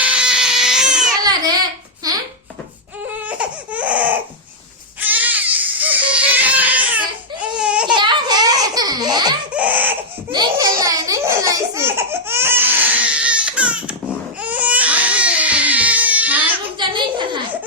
झाला रे हैं? क्या है हैं? नहीं खेलना है, नहीं खेलना है इसे। हाँ रुक जा, नहीं खेलना है।